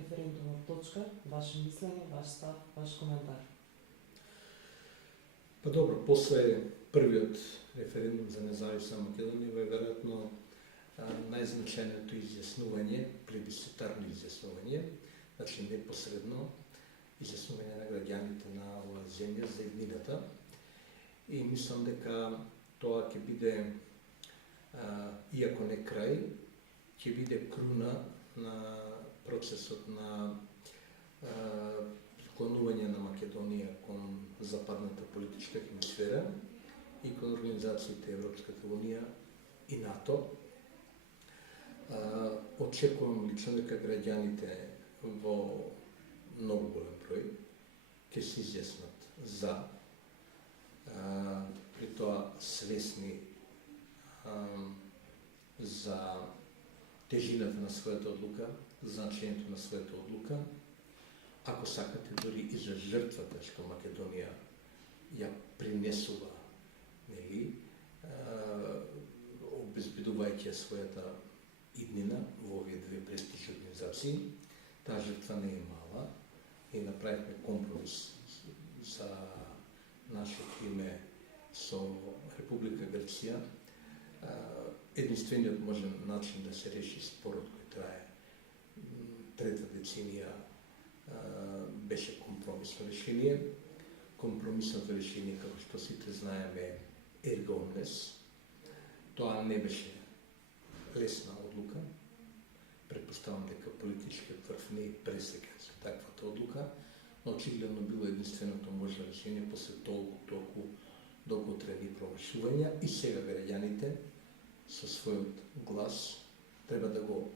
референдумот. Точка, ваше мислење, ваш став, ваш коментар. Па добро, после првиот референдум за независна Македонија е веројатно најзначајното изјаснување, плебисцитарно изјаснување, значи непосредно изјаснување на граѓаните на оваа земја за иднината. И мислам дека тоа ќе биде, иако не крај, ќе биде круна на процесот на склонување на Македонија кон западната политичка хемисфера и кон организациите Европската унија и НАТО. Очекувам лично дека граѓаните во многу голем број ќе се изјаснат за, при тоа свесни за тежината на својата одлука, значењето на својата одлука, ако сакате дури и за жртвата што Македонија ја принесува, нели, обезбедувајќи својата иднина во овие две престижни организации. Таа жртва не е мала и направивме компромис за нашето име со Република Грција. Единствениот можен начин да се реши спорот кој трае трета деценија беше компромисно решение. Компромисното решение, како што сите знаеме, ерго омнес. Тоа не беше лесна одлука. Предпоставам дека политичкиот врв не е пресекен со таквата одлука, но очигледно било единственото можно решение после толку долготрени промишувања и сега граѓаните со својот глас треба да го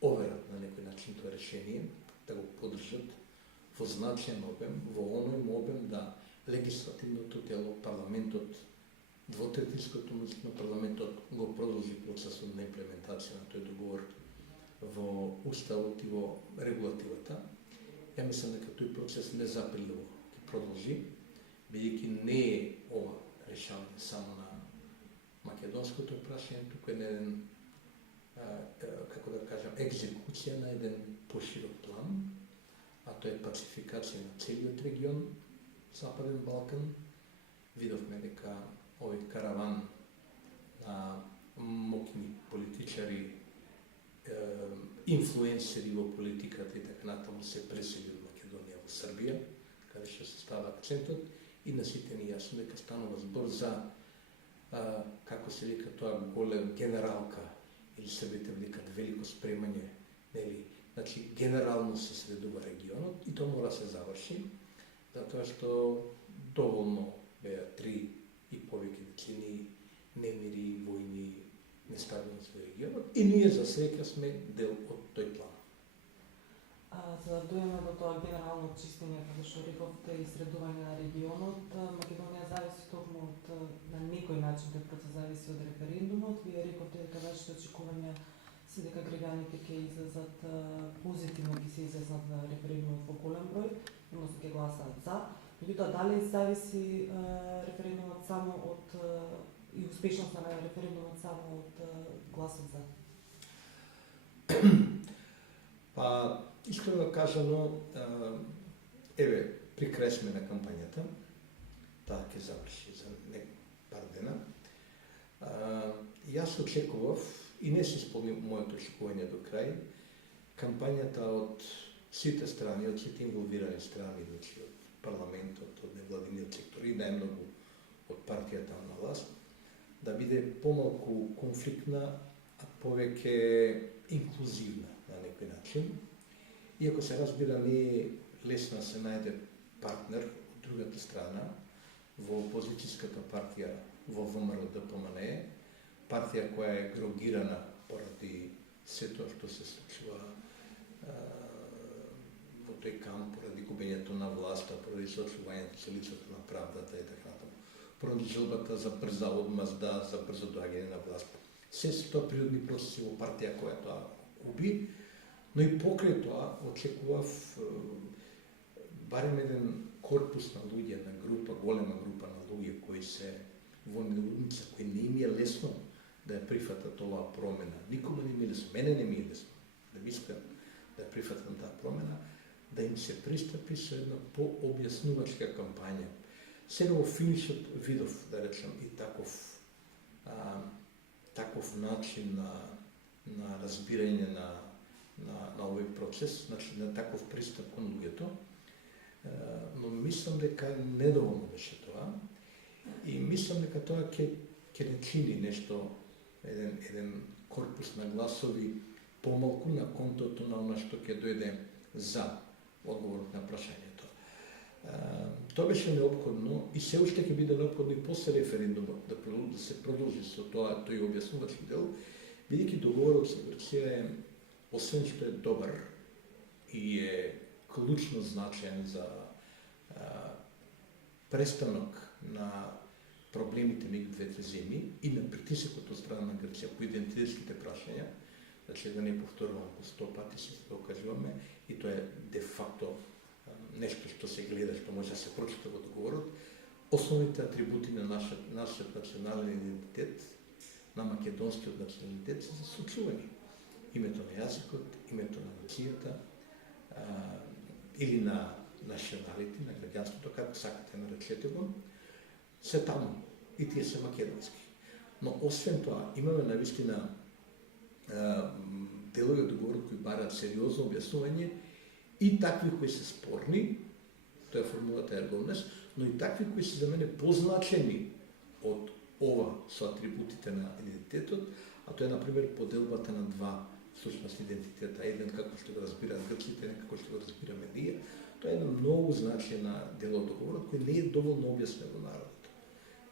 оверат на некој начин тоа решение, да го поддржат во значаен обем, во оној обем да легислативното тело, парламентот, двотретинското мнозинство на парламентот го продолжи процесот на имплементација на тој договор во уставот и во регулативата. Ја мислам дека тој процес незаприливо ќе продолжи, бидејќи не е ова решавање само на македонското прашање, туку е еден, како да кажам, екзекуција на еден поширок план, а тоа е пацификација на целиот регион, Западен Балкан. Видовме дека овој караван на моќни политичари, инфлуенсери во политиката и така натаму се пресели од Македонија во Србија, каде што се става акцентот, и на сите ни јасно дека станува збор за, како се вика тоа, голем генералка, или србите викат велико спремање, нели, значи генерално се средува регионот и тоа мора да се заврши, затоа што доволно беа 3 и повеќе децении немири, војни, нестабилност во регионот и ние за среќа сме дел од тој план. За да дојдеме до тоа генерално очистење, како што рековте, и средување на регионот, Македонија зависи токму од, на некој начин тој процес зависи од референдумот. Вие рековте дека вашите очекувања се дека граѓаните ќе излезат позитивно, ќе се изјаснат на референдумот во голем број, односно ќе гласаат за. Меѓутоа, дали зависи референдумот само од и успешноста на референдумот само од гласот за? Па, искрено кажано, еве, при крај сме на кампањата, таа ќе заврши за пар дена. Јас очекував, и не се исполни моето очекување до крај, кампањата од сите страни, од сите инволвирани страни, значи од парламентот, од невладиниот сектор и најмногу од партијата на власт, да биде помалку конфликтна, а повеќе инклузивна на некој начин. Иако се разбира не е лесно да се најде партнер од другата страна во опозицијската партија во ВМРО ДПМНЕ, партија која е грогирана поради сето што се случува во тој камп, поради губењето на власта, поради соочувањето со лицето на правдата и така натаму, поради желбата за брза одмазда, за брзо доаѓање на власт. Се тоа природни процеси во партија која тоа губи, но и покрај тоа очекував барем еден корпус на луѓе, на група, голема група на луѓе кои се во нелудница, кои не им е лесно да ја прифатат оваа промена. Никому не ми е лесно, мене не ми е лесно да мислам да ја прифатам таа промена, да им се пристапи со една пообјаснувачка кампања. Сега во финишот видов, да речем, и таков начин на разбирање на овој процес, значи на таков пристап кон луѓето, но мислам дека недоволно беше тоа и мислам дека тоа ќе не чини нешто, еден корпус на гласови помалку на контото на она што ќе дојде за одговорот на прашањето. Тоа беше неопходно и се уште ќе биде неопходно и после референдумот да се продолжи со тој објаснувачки дел, бидејќи договорот со Грција е, освен што е добар и е клучно значаен за престанок на проблемите меѓу двете земји и на притисокот од страна на Грција по идентитетските прашања, значи да не повторувам по 100 пати се докажуваме, и тоа е де факто нешто што се гледа, што може да се прочита во договорот, основните атрибути на нашиот национален идентитет, на македонскиот националитет се засочувани. Името на јазикот, името на нацијата, или на националите, на граѓанството, како сакате наречете го, се таму и тие се македонски. Но освен тоа, имаме навистина делови од договорот кои бараат сериозно објаснување и такви кои се спорни, тоа е формулата ерговнес, но и такви кои се за мене позначени од ова со атрибутите на идентитетот, а тоа е, например, поделбата на два всушност идентитета, еден како што го разбираат грците, не како што го разбираме ние. Тоа е една многу значајна дел од договорот кој не е доволно објаснен во народот.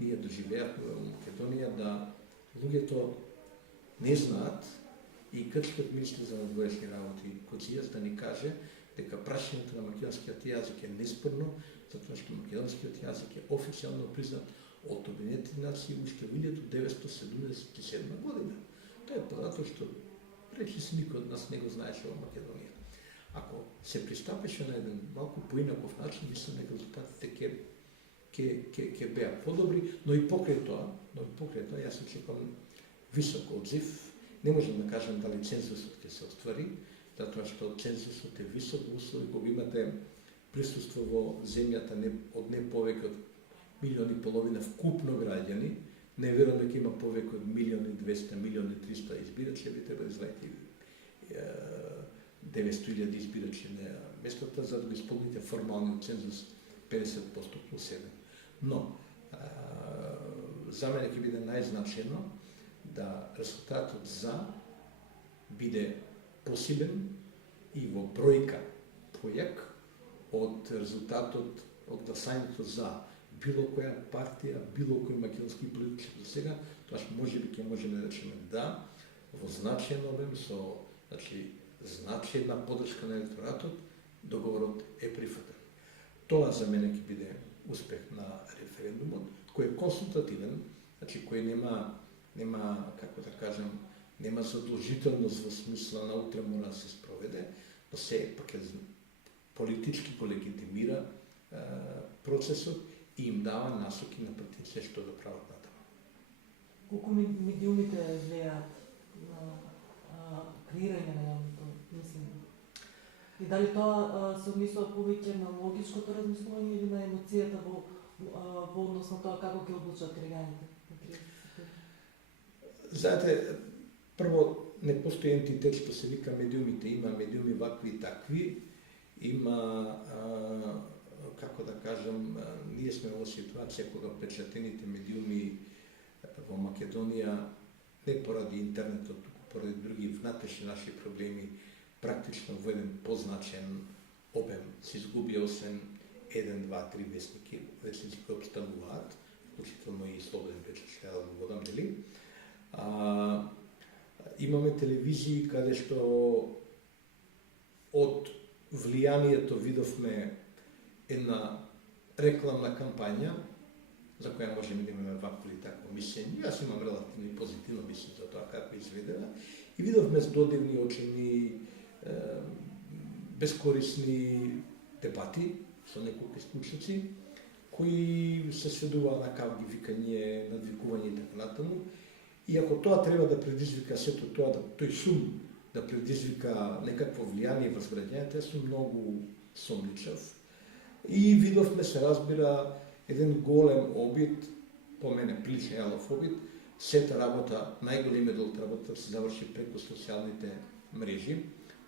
Ние доживеавме во Македонија да луѓето не знаат и грчкиот министер за надворешни работи Коцijas да ни каже дека прашањето на македонскиот јазик е неспорно, затоа што македонскиот јазик е официјално признат од Обединетите нации уште во 1977 година. Тоа е податок што пречи се никој од нас не го знаеше во Македонија. Ако се пристапеше на еден малку поинаков начин, мислам дека резултатите ќе беа подобри, но и покрај тоа, јас очекувам висок одзив. Не можам да кажам дали цензусот ќе се оствари, затоа што цензусот е висок во услови кога имате присуство во земјата од не повеќе од 1,5 милиони вкупно граѓани. Не верувам дека има повеќе од 1,200,000, 1,300,000 избирачи, би треба да излети 900,000 избирачи на местата, за да го исполните формалниот цензус 50% плюс 7. Но, за мене ќе биде најзначено да резултатот за биде посилен и во бројка појак од резултатот од гласањето за било која партија, било кој македонски политичар до сега, тоа можеби ќе можеме да речеме да, во значаен обем со значајна поддршка на електоратот, договорот е прифатен. Тоа за мене ќе биде успех на референдумот, кој е консултативен, кој нема, како да кажам, нема задолжителност во смисла на утре мора да се спроведе, но се пак политички го легитимира процесот и им дава насоки на патиција што да прават натаму. Колку медиумите влијаат на креирање на јавното мислење? И дали тоа се однесува повеќе на логичкото размислување или на емоцијата во однос на тоа како ќе одлучат граѓаните? Знаете, прво, не постои ентитет што се вика медиумите. Има медиуми вакви и такви. Има, како да кажам, ние сме во ситуација кога печатените медиуми во Македонија, не поради интернетот, туку поради други внатрешни наши проблеми, практично во еден позначен обем се изгубија, освен 1, 2, 3 вестники, вестници кои обстануваат, вклучително и Слободен вечер, ќе да го водам, нели? Имаме телевизии каде што од влијанието видовме една рекламна кампања за која можеме да имаме вакво или такво мислење. Јас имам релативно позитивно мислење за тоа како изведена и видовме здодевни, очени, бескорисни дебати со неколку исклучници кои се сведуваа на кавги, викање, надвикување и така натаму. И ако тоа треба да предизвика сето тоа, тој шум да предизвика некакво влијание врз граѓаните, јас сум многу сомничав. И видовме, се разбира, еден голем обид, по мене прилично јалов обид, сета работа, најголемиот дел од работа се заврши преку социјалните мрежи,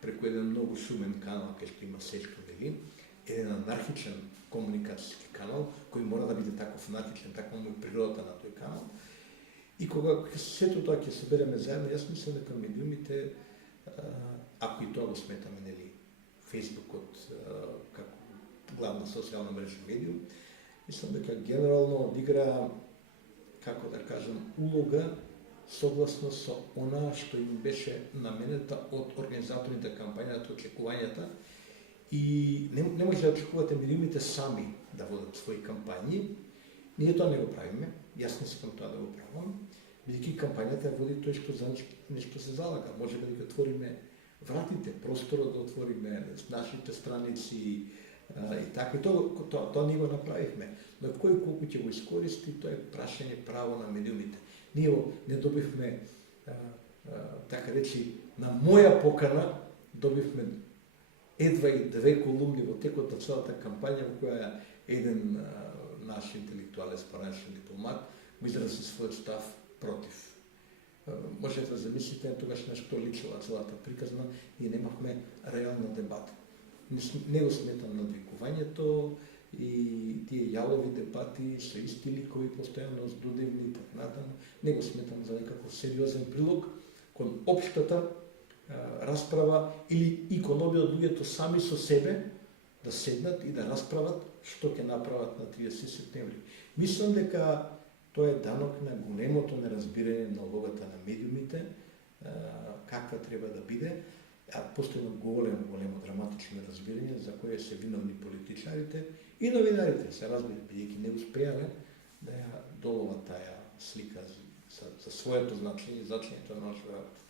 преку еден многу шумен канал кај што има сечко вели, еден анархичен комуникацијски канал, кој мора да биде таков анархичен, таква му е природата на тој канал. И кога сето тоа ќе се береме заедно, јас мислам дека медиумите, ако и тоа го сметаме, нели, Фејсбукот како главна социјална мрежа медиум, мислам дека генерално одигра, како да кажам, улога согласно со она што им беше наменета од организаторите кампањата, очекувањата, и не може да очекувате медиумите сами да водат своји кампањи. Ние тоа не го правиме, јас не сакам тоа да го правам, бидејќи кампањата води тој што за нешто се залага. Може да отвориме вратите, просторот да отвориме нашите страници и така. И тоа ние го направивме. Но кој колку ќе го искористи, тоа е прашање право на медиумите. Ние не добивме, така речи, на моја покана добивме едва и 2 колумни во текот на целата кампања, во која еден наш интелектуален спораничен дипломат го изрази својот став против. Можете да замислите тогаш на што личила целата приказна, ние немавме реална дебата. Не го сметам надвикувањето и тие јалови дебати со исти ликови постојано здудевни и така натаму, не го сметам за некаков сериозен прилог кон општата расправа или и кон овие луѓето сами со себе да седнат и да расправат што ќе направат на 30 септември. Мислам дека тоа е данок на големото неразбирање на улогата на медиумите, каква треба да биде, а постојано големо драматично неразбирање за кое се виновни политичарите и новинарите, се разбира, бидејќи не успеале да ја доловат таа слика за своето значење и значењето на нашата работа.